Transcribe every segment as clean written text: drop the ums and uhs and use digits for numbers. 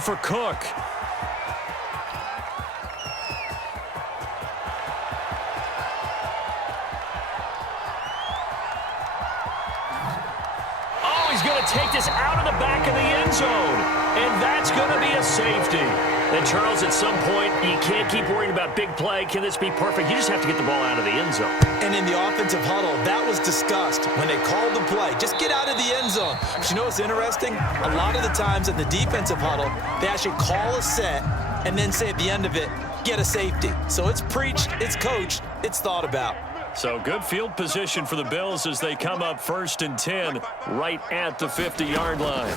for Cook. Oh, he's going to take this out of the back of the end zone. And that's going to be a safety. And, Charles, at some point, you can't keep worrying about big play. Can this be perfect? You just have to get the ball out of the end zone. And in the offensive huddle, that was discussed when they called the play. Just get out of the end zone. But you know what's interesting? A lot of the times in the defensive huddle, they actually call a set and then say at the end of it, get a safety. So it's preached, it's coached, it's thought about. So good field position for the Bills as they come up 1st and 10 right at the 50-yard line.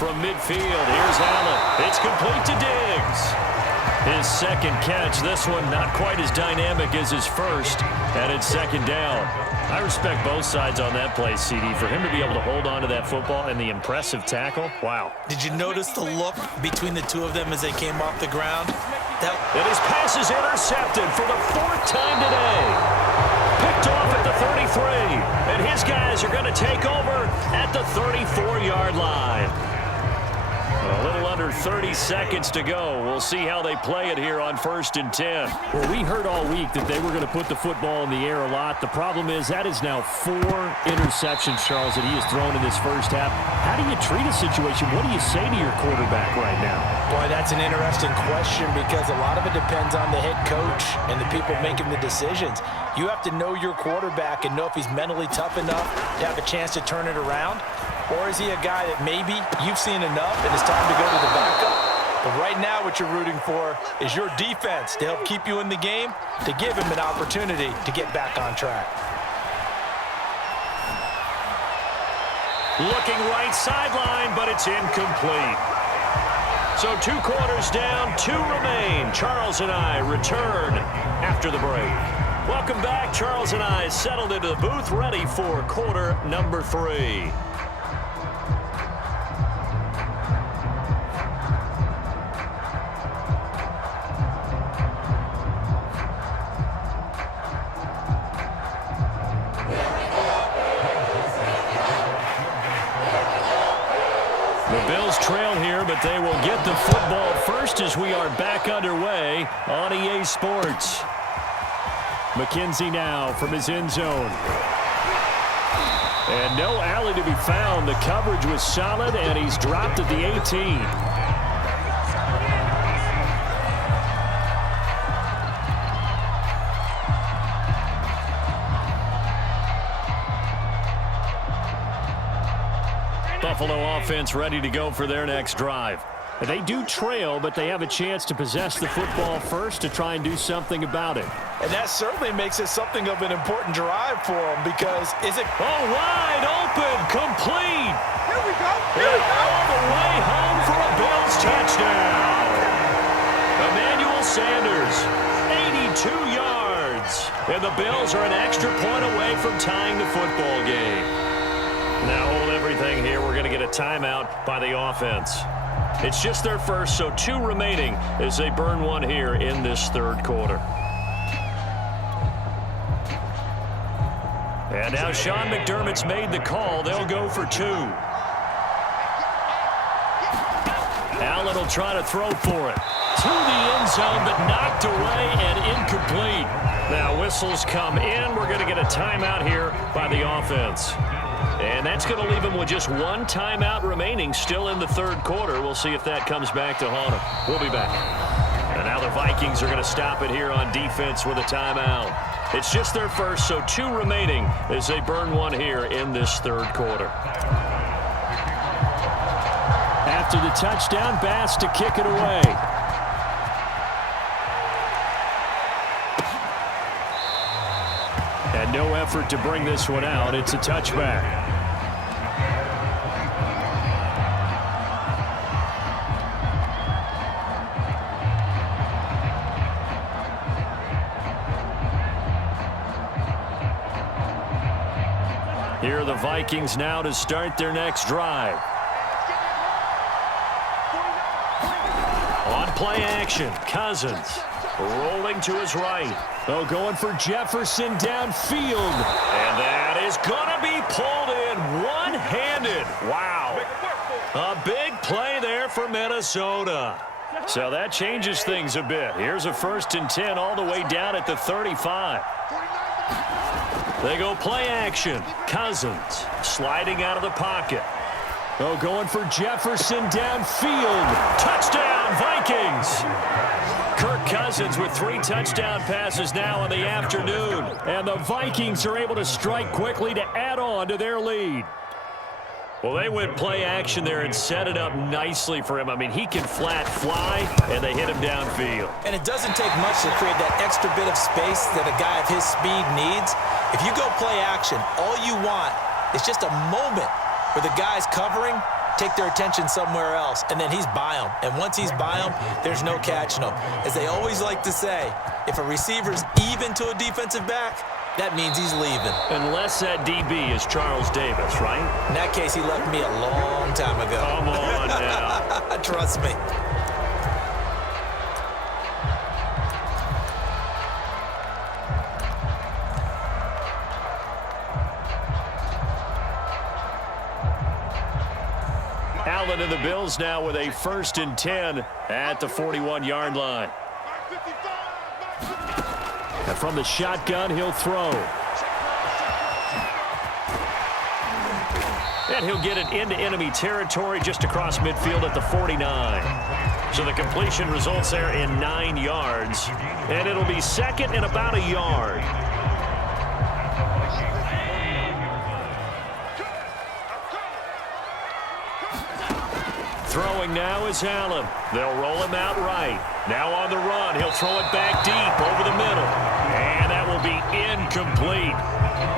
From midfield, here's Allen. It's complete to Diggs. His second catch, this one not quite as dynamic as his first, and it's 2nd down. I respect both sides on that play, CD. For him to be able to hold on to that football and the impressive tackle, wow. Did you notice the look between the two of them as they came off the ground? And his pass is intercepted for the 4th time today. Picked off at the 33, and his guys are going to take over at the 34-yard line. A little under 30 seconds to go. We'll see how they play it here on 1st and 10. Well, we heard all week that they were going to put the football in the air a lot. The problem is that is now 4 interceptions, Charles, that he has thrown in this first half. How do you treat a situation? What do you say to your quarterback right now? Boy, that's an interesting question because a lot of it depends on the head coach and the people making the decisions. You have to know your quarterback and know if he's mentally tough enough to have a chance to turn it around. Or is he a guy that maybe you've seen enough and it's time to go to the backup? But right now what you're rooting for is your defense to help keep you in the game, to give him an opportunity to get back on track. Looking right sideline, but it's incomplete. So 2 quarters down, 2 remain. Charles and I return after the break. Welcome back. Charles and I settled into the booth, ready for quarter number 3. The Bills trail here, but they will get the football first as we are back underway on EA Sports. McKenzie now from his end zone. And no alley to be found. The coverage was solid, and he's dropped at the 18. Buffalo offense ready to go for their next drive. They do trail, but they have a chance to possess the football first to try and do something about it. And that certainly makes it something of an important drive for them because is it... Oh, wide open, complete. Here we go. Here we go. All the way home for a Bills touchdown. Emmanuel Sanders, 82 yards. And the Bills are an extra point away from tying the football game. Now hold everything here. We're going to get a timeout by the offense. It's just their first, so 2 remaining as they burn 1 here in this 3rd quarter. And now Sean McDermott's made the call. They'll go for 2. Allen will try to throw for it. To the end zone, but knocked away and incomplete. Now whistles come in. We're going to get a timeout here by the offense. And that's going to leave him with just 1 timeout remaining still in the 3rd quarter. We'll see if that comes back to haunt him. We'll be back. And now the Vikings are going to stop it here on defense with a timeout. It's just their first, so 2 remaining as they burn 1 here in this 3rd quarter. After the touchdown, Bass to kick it away. And no effort to bring this one out. It's a touchback. Here are the Vikings now to start their next drive. On play action, Cousins rolling to his right. Oh, going for Jefferson downfield. And that is going to be pulled in one-handed. Wow. A big play there for Minnesota. Minnesota. So that changes things a bit. Here's a 1st and 10 all the way down at the 35. They go play action. Cousins sliding out of the pocket. Oh, going for Jefferson downfield. Touchdown, Vikings. Kirk Cousins with 3 touchdown passes now in the afternoon. And the Vikings are able to strike quickly to add on to their lead. Well, they went play action there and set it up nicely for him. I mean, he can flat fly, and they hit him downfield. And it doesn't take much to create that extra bit of space that a guy of his speed needs. If you go play action, all you want is just a moment where the guy's covering, take their attention somewhere else, and then he's by him. And once he's by him, there's no catching him. As they always like to say, if a receiver's even to a defensive back, that means he's leaving. Unless that DB is Charles Davis, right? In that case, he left me a long time ago. Come on now. Trust me. Allen and the Bills now with a 1st and 10 at the 41-yard line. And from the shotgun, he'll throw. And he'll get it into enemy territory just across midfield at the 49. So the completion results there in 9 yards. And it'll be 2nd and about a yard. Throwing now is Allen. They'll roll him out right. Now on the run. He'll throw it back deep over the middle. And that will be incomplete.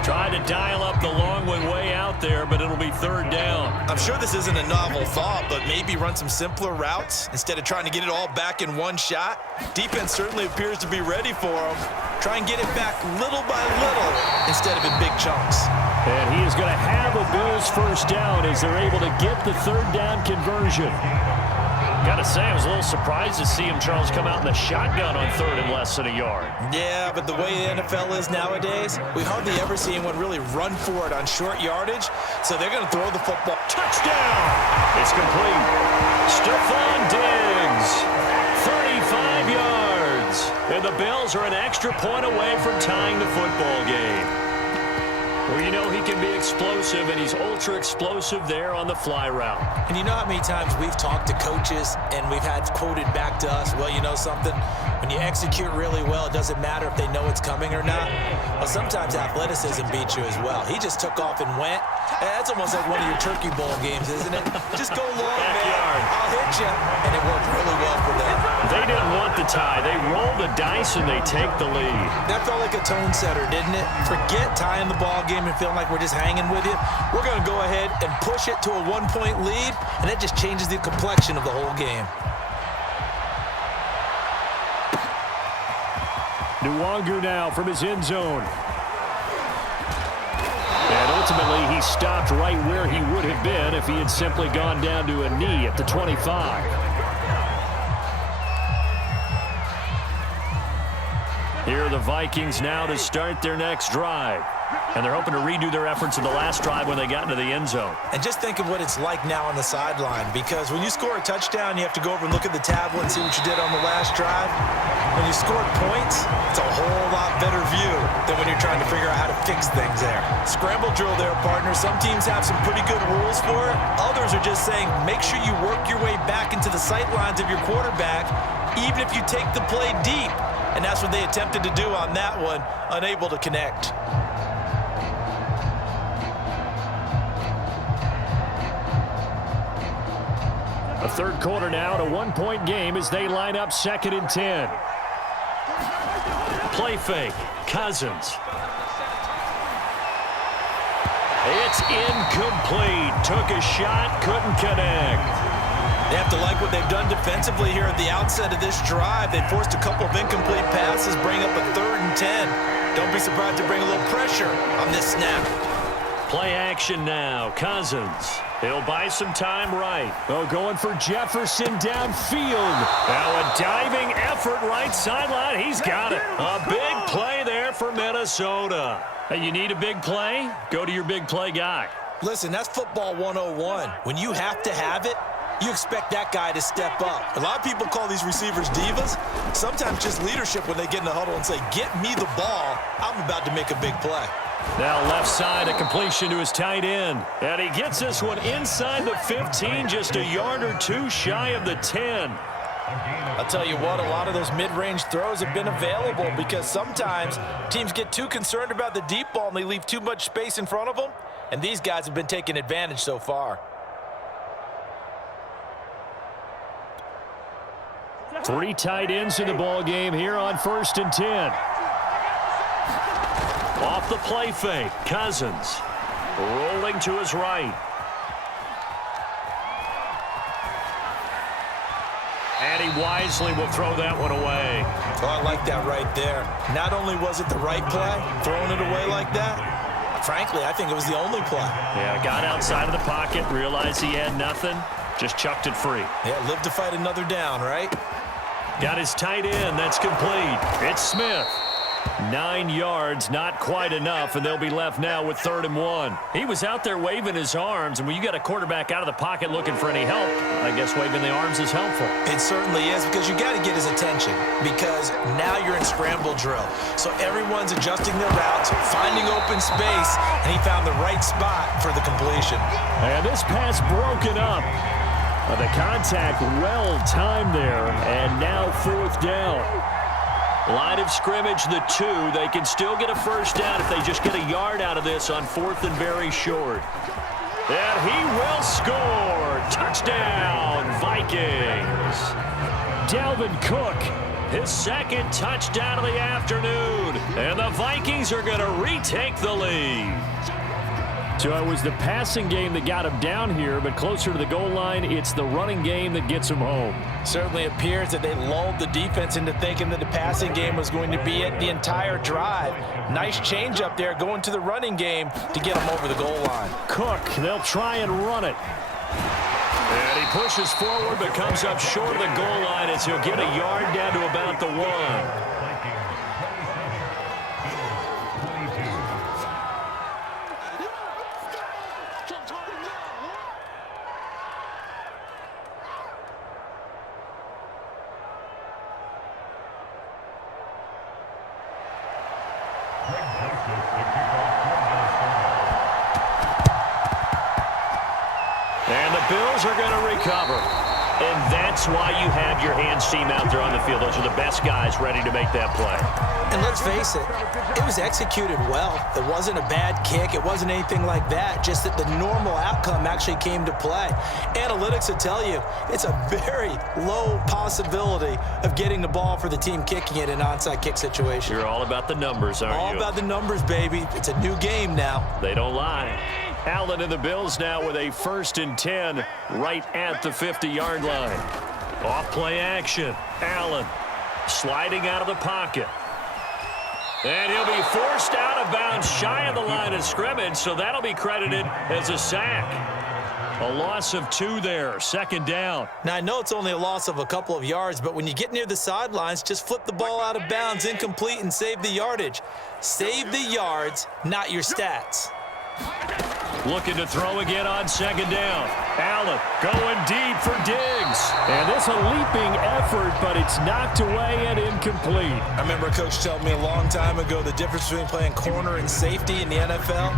Tried to dial up the long one way out there, but it'll be 3rd down. I'm sure this isn't a novel thought, but maybe run some simpler routes instead of trying to get it all back in one shot. Defense certainly appears to be ready for him. Try and get it back little by little instead of in big chunks. And he is going to have a Bills 1st down as they're able to get the 3rd down conversion. Got to say, I was a little surprised to see him, Charles, come out in the shotgun on 3rd and less than a yard. Yeah, but the way the NFL is nowadays, we hardly ever see anyone really run for it on short yardage, so they're going to throw the football. Touchdown! It's complete. Stephon Diggs, 35 yards. And the Bills are an extra point away from tying the football game. Well, you know he can be explosive, and he's ultra-explosive there on the fly route. And you know how many times we've talked to coaches, and we've had quoted back to us, well, you know something? When you execute really well, it doesn't matter if they know it's coming or not. Well, sometimes athleticism beats you as well. He just took off and went. That's almost like one of your Turkey Bowl games, isn't it? Just go long, man. I'll hit you. And it worked really well for them. They didn't want the tie. They roll the dice, and they take the lead. That felt like a tone setter, didn't it? Forget tying the ball game and feeling like we're just hanging with you. We're going to go ahead and push it to a 1-point lead, and that just changes the complexion of the whole game. Nwangu now from his end zone. And ultimately, he stopped right where he would have been if he had simply gone down to a knee at the 25. Here are the Vikings now to start their next drive. And they're hoping to redo their efforts in the last drive when they got into the end zone. And just think of what it's like now on the sideline, because when you score a touchdown, you have to go over and look at the tablet and see what you did on the last drive. When you scored points, it's a whole lot better view than when you're trying to figure out how to fix things there. Scramble drill there, partner. Some teams have some pretty good rules for it. Others are just saying, make sure you work your way back into the sight lines of your quarterback, even if you take the play deep. And that's what they attempted to do on that one, unable to connect. A third quarter now at a 1-point game as they line up 2nd and 10. Play fake. Cousins. It's incomplete. Took a shot, couldn't connect. They have to like what they've done defensively here at the outset of this drive. They forced a couple of incomplete passes, bring up a 3rd and 10. Don't be surprised to bring a little pressure on this snap. Play action now. Cousins. He'll buy some time right. Oh, going for Jefferson downfield. Now a diving effort right sideline. He's got it. A big play there for Minnesota. Hey, you need a big play? Go to your big play guy. Listen, that's football 101. When you have to have it, you expect that guy to step up. A lot of people call these receivers divas. Sometimes just leadership when they get in the huddle and say, get me the ball. I'm about to make a big play. Now left side, a completion to his tight end. And he gets this one inside the 15, just a yard or two shy of the 10. I'll tell you what, a lot of those mid-range throws have been available because sometimes teams get too concerned about the deep ball and they leave too much space in front of them. And these guys have been taking advantage so far. 3 tight ends in the ball game here on 1st and 10. Off the play fake, Cousins rolling to his right. And he wisely will throw that one away. Oh, I like that right there. Not only was it the right play, throwing it away like that, frankly, I think it was the only play. Yeah, got outside of the pocket, realized he had nothing, just chucked it free. Yeah, live to fight another down, right? Got his tight end, that's complete. It's Smith. 9 yards, not quite enough, and they'll be left now with 3rd and 1. He was out there waving his arms, and when you got a quarterback out of the pocket looking for any help, I guess waving the arms is helpful. It certainly is, because you got to get his attention, because now you're in scramble drill. So everyone's adjusting their routes, finding open space, and he found the right spot for the completion. And this pass broken up. The contact well timed there, and now 4th down. Line of scrimmage, the 2. They can still get a first down if they just get a yard out of this on 4th and very short. And he will score. Touchdown, Vikings. Dalvin Cook, his 2nd touchdown of the afternoon. And the Vikings are going to retake the lead. So it was the passing game that got him down here, but closer to the goal line, it's the running game that gets him home. Certainly appears that they lulled the defense into thinking that the passing game was going to be it the entire drive. Nice change up there going to the running game to get him over the goal line. Cook, they'll try and run it. And he pushes forward but comes up short of the goal line as he'll get a yard down to about the 1. And the Bills are going to recover. And that's why you have your hands team out there on the field. Those are the best guys ready to make that play. And let's face it was executed well. It wasn't a bad kick. It wasn't anything like that. Just that the normal outcome actually came to play. Analytics will tell you it's a very low possibility of getting the ball for the team kicking it in an onside kick situation. You're all about the numbers, aren't you? All about the numbers, baby. It's a new game now. They don't lie. Allen and the Bills now with a 1st and 10 right at the 50-yard line. Off play action. Allen sliding out of the pocket. And he'll be forced out of bounds shy of the line of scrimmage, so that'll be credited as a sack. A loss of 2 there, 2nd down. Now, I know it's only a loss of a couple of yards, but when you get near the sidelines, just flip the ball out of bounds, incomplete, and save the yardage. Save the yards, not your stats. Looking to throw again on 2nd down. Allen going deep for Diggs. And this a leaping effort, but it's knocked away and incomplete. I remember a coach telling me a long time ago the difference between playing corner and safety in the NFL.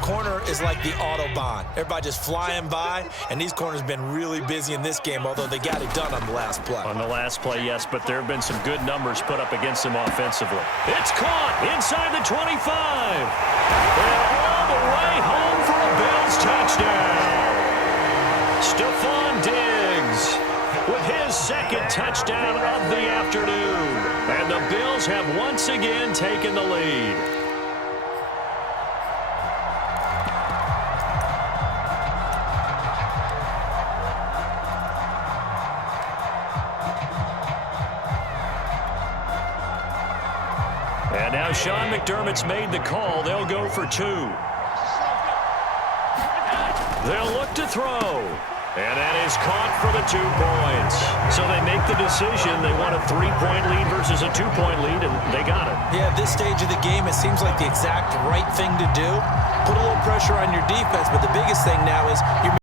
Corner is like the Autobahn. Everybody just flying by, and these corners have been really busy in this game, although they got it done on the last play. On the last play, yes, but there have been some good numbers put up against them offensively. It's caught inside the 25. And all the way home for a Bills touchdown. Stephon Diggs with his 2nd touchdown of the afternoon. And the Bills have once again taken the lead. And now Sean McDermott's made the call. They'll go for 2. They'll look to throw. And that is caught for the 2 points. So they make the decision. They want a 3-point lead versus a 2-point lead, and they got it. Yeah, at this stage of the game, it seems like the exact right thing to do. Put a little pressure on your defense, but the biggest thing now is you're